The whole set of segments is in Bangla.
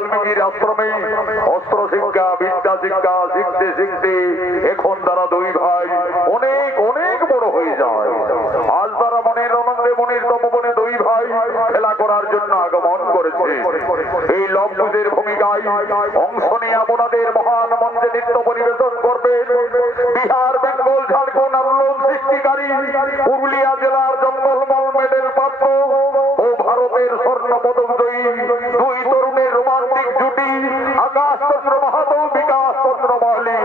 বাল্মীকির আশ্রমে অস্ত্র শিক্ষা বিদ্যা শিক্ষা শিখতে শিখতে এখন তারা দুই ভাই অনেক অনেক বড় হয়ে যায়। আজ তারা মনের আনন্দে মনের তপবনে দুই ভাই খেলা করার জন্য আগমন করেছে। এই লবকুশের ভূমিকায় অংশ নিয়ে আপনাদের মহান মঞ্চে নৃত্য পরিবেশন করবে বিহার বেঙ্গল ঝাড়খণ্ড আন্দোলন সৃষ্টিকারী পুরুলিয়া জেলার জঙ্গলমল মেডেল প্রাপ্ত ও ভারতের স্বর্ণ পদক জয়ী দুই তরুণের রোমান্টিক জুটি আকাশ চন্দ্র মাহাতো বিকাশ চন্দ্র মাহালি।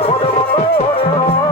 বলে বলো হরে রাম